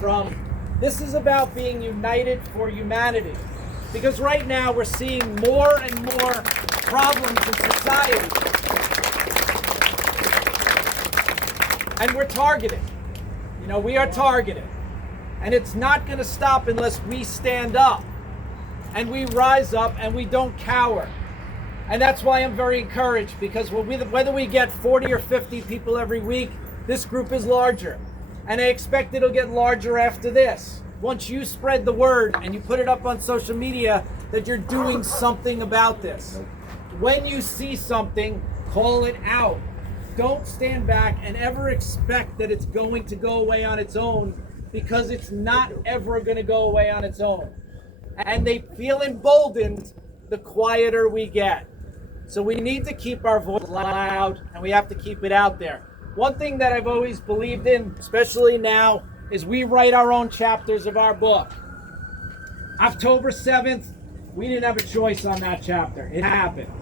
from. This is about being united for humanity. Because right now we're seeing more and more problems in society. And we're targeted. You know, we are targeted. And it's not going to stop unless we stand up. And we rise up and we don't cower. And that's why I'm very encouraged, because whether we get 40 or 50 people every week, this group is larger. And I expect it'll get larger after this. Once you spread the word and you put it up on social media that you're doing something about this. When you see something, call it out. Don't stand back and ever expect that it's going to go away on its own, because it's not ever going to go away on its own. And they feel emboldened the quieter we get. So we need to keep our voice loud, and we have to keep it out there. One thing that I've always believed in, especially now, is we write our own chapters of our book. October 7th, we didn't have a choice on that chapter. It happened.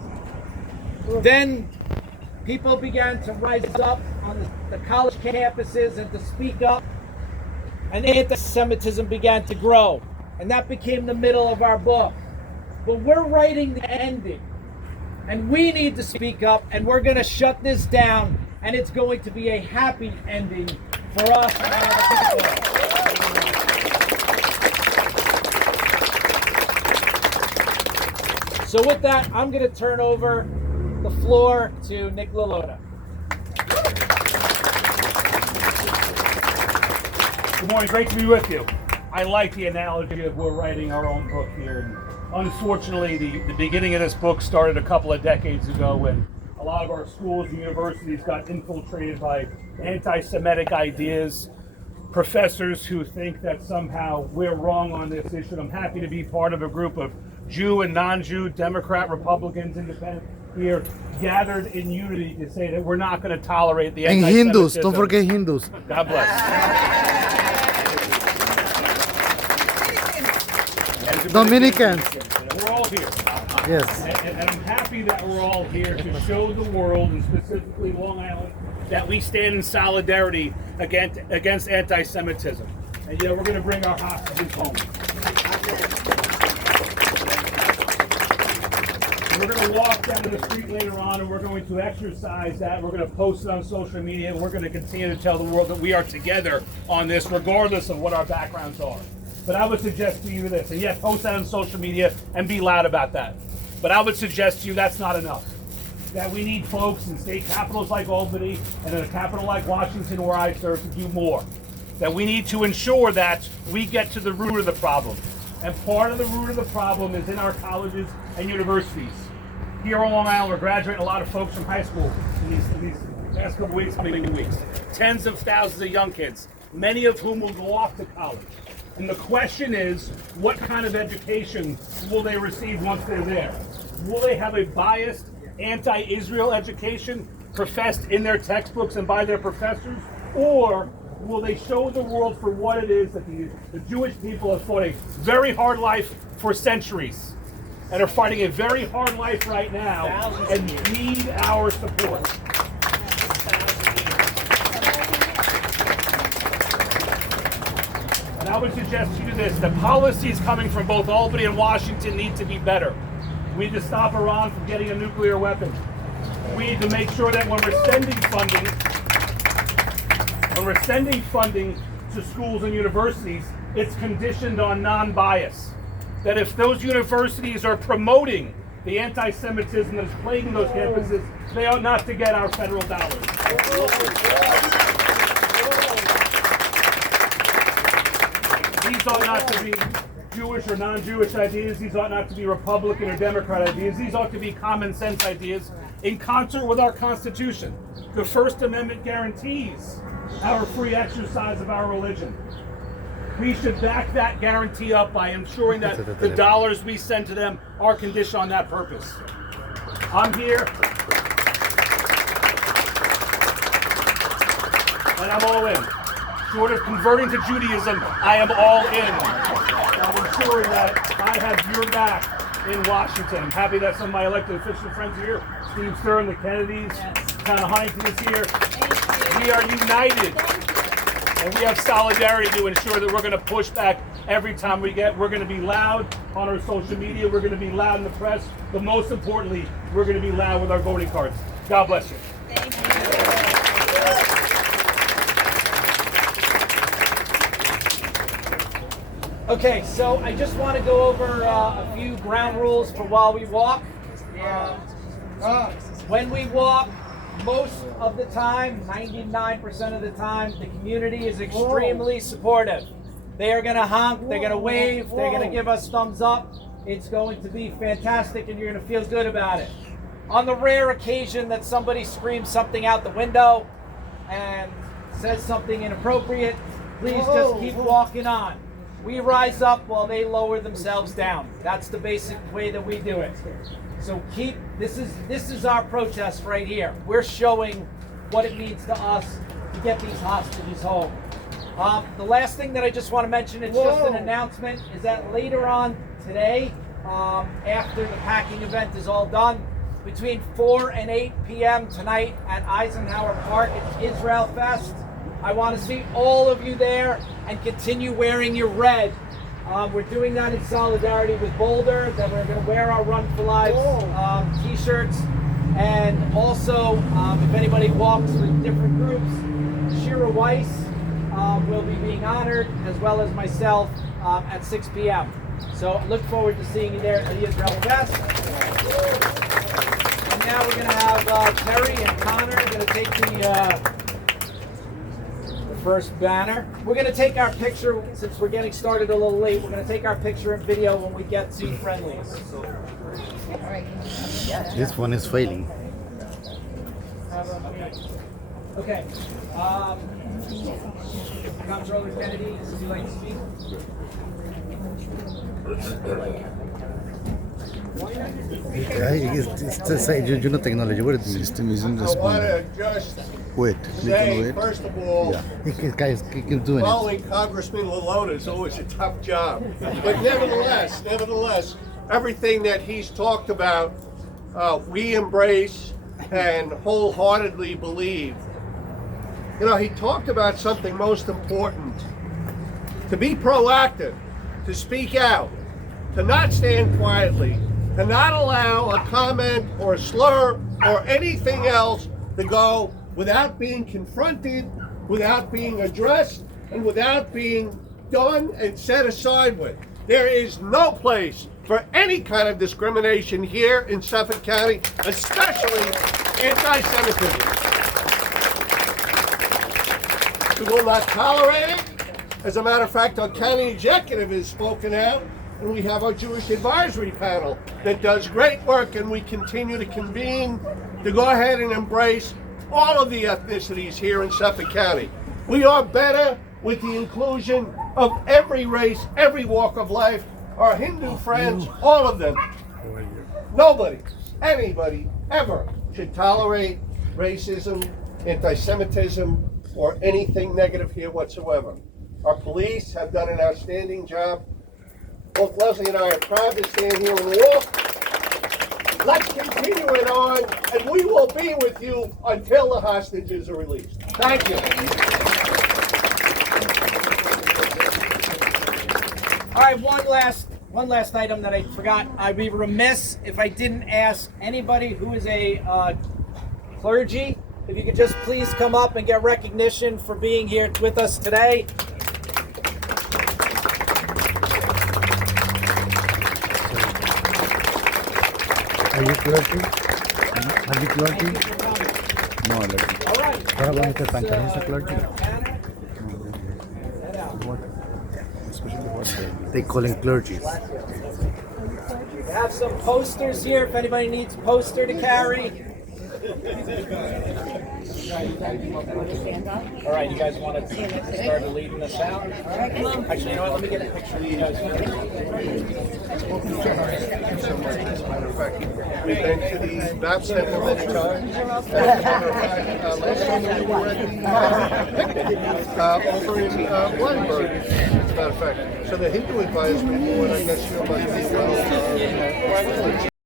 Then people began to rise up on the college campuses and to speak up, and anti-Semitism began to grow. And that became the middle of our book. But we're writing the ending. And we need to speak up, and we're going to shut this down, and it's going to be a happy ending for us and our people. So with that, I'm going to turn over the floor to Nick Lalota. Good morning, great to be with you. I like the analogy of we're writing our own book here. Unfortunately, the beginning of this book started a couple of decades ago when a lot of our schools and universities got infiltrated by anti-Semitic ideas, professors who think that somehow we're wrong on this issue. I'm happy to be part of a group of Jew and non-Jew, Democrat, Republicans, Independent here, gathered in unity to say that we're not going to tolerate the anti-Semitism. And Hindus, don't forget Hindus. God bless. Dominicans. We're all here. Yes. And I'm happy that we're all here to show the world, and specifically Long Island, that we stand in solidarity against anti-Semitism. And we're going to bring our hostages home. And we're going to walk down the street later on, and we're going to exercise that. We're going to post it on social media, and we're going to continue to tell the world that we are together on this, regardless of what our backgrounds are. But I would suggest to you this, and yes, post that on social media and be loud about that. But I would suggest to you that's not enough. That we need folks in state capitals like Albany and in a capital like Washington, where I serve, to do more. That we need to ensure that we get to the root of the problem. And part of the root of the problem is in our colleges and universities. Here on Long Island, we're graduating a lot of folks from high school in these past couple weeks, coming weeks. Tens of thousands of young kids, many of whom will go off to college. And the question is, what kind of education will they receive once they're there? Will they have a biased anti-Israel education professed in their textbooks and by their professors? Or will they show the world for what it is that the Jewish people have fought a very hard life for centuries and are fighting a very hard life right now and need our support? I would suggest you do this. The policies coming from both Albany and Washington need to be better. We need to stop Iran from getting a nuclear weapon. We need to make sure that when we're sending funding to schools and universities, it's conditioned on non-bias. That if those universities are promoting the anti-Semitism that is plaguing those campuses, they ought not to get our federal dollars. These ought not to be Jewish or non-Jewish ideas. These ought not to be Republican or Democrat ideas. These ought to be common sense ideas in concert with our Constitution. The First Amendment guarantees our free exercise of our religion. We should back that guarantee up by ensuring that the dollars we send to them are conditioned on that purpose. I'm here, and I'm all in. Short of converting to Judaism, I am all in. I'm ensuring that I have your back in Washington. I'm happy that some of my elected official friends are here. Steve Stern, the Kennedys, Town of Huntington is here. We are united. And we have solidarity to ensure that we're going to push back every time we're going to be loud on our social media, we're going to be loud in the press, but most importantly, we're going to be loud with our voting cards. God bless you. Thank you. Okay, so I just want to go over a few ground rules for while we walk. When we walk, most of the time, 99% of the time, the community is extremely supportive. They are going to honk, they're going to wave, they're going to give us thumbs up. It's going to be fantastic and you're going to feel good about it. On the rare occasion that somebody screams something out the window and says something inappropriate, please just keep walking on. We rise up while they lower themselves down. That's the basic way that we do it. So this is our protest right here. We're showing what it means to us to get these hostages home. The last thing that I just want to mention, it's just an announcement, is that later on today, after the packing event is all done, between 4 and 8 p.m. tonight at Eisenhower Park, it's Israel Fest. I want to see all of you there and continue wearing your red. We're doing that in solidarity with Boulder, that we're going to wear our Run for Lives t-shirts. And also, if anybody walks with different groups, Shira Weiss will be being honored, as well as myself, at 6 p.m. So look forward to seeing you there at the Israel Fest. And now we're going to have Terry and Connor going to take the first banner. We're going to take our picture, since we're getting started a little late, we're going to take our picture and video when we get to friendlies. This one is failing. Okay. Comptroller Kennedy, would you like to speak? You know technology. What is System isn't I want responding. to just Wait, click on say, wait. first of all, this? Guys, keep doing it. following Congressman Lalona is always a tough job. But nevertheless, everything that he's talked about, we embrace and wholeheartedly believe. You know, he talked about something most important: to be proactive, to speak out, to not stand quietly, to not allow a comment or a slur or anything else to go without being confronted, without being addressed, and without being done and set aside with. There is no place for any kind of discrimination here in Suffolk County, especially anti-Semitism. We will not tolerate it. As a matter of fact, our county executive has spoken out, and we have our Jewish advisory panel that does great work, and we continue to convene to go ahead and embrace all of the ethnicities here in Suffolk County. We are better with the inclusion of every race, every walk of life, our Hindu friends, all of them. Nobody, anybody, ever should tolerate racism, anti-Semitism, or anything negative here whatsoever. Our police have done an outstanding job. Both Leslie and I are proud to stand here and walk. Let's continue it on, and we will be with you until the hostages are released. Thank you. All right, one last item that I forgot. I'd be remiss if I didn't ask anybody who is a clergy, if you could just please come up and get recognition for being here with us today. Are you clergy? Are you clergy? No, like, All right. What about Mr. Pankaj? He's a clergy. especially what They call him clergy. We have some posters here if anybody needs a poster to carry. All right, you guys want to start leading us out? Actually, you know what? Let me get a picture of you guys. We've been to the BAP Center many times. As a matter of fact, last summer we were at the picnic over in Blankenburg, as a matter of fact. So the Hindu Advisory Board, I guess you must be well,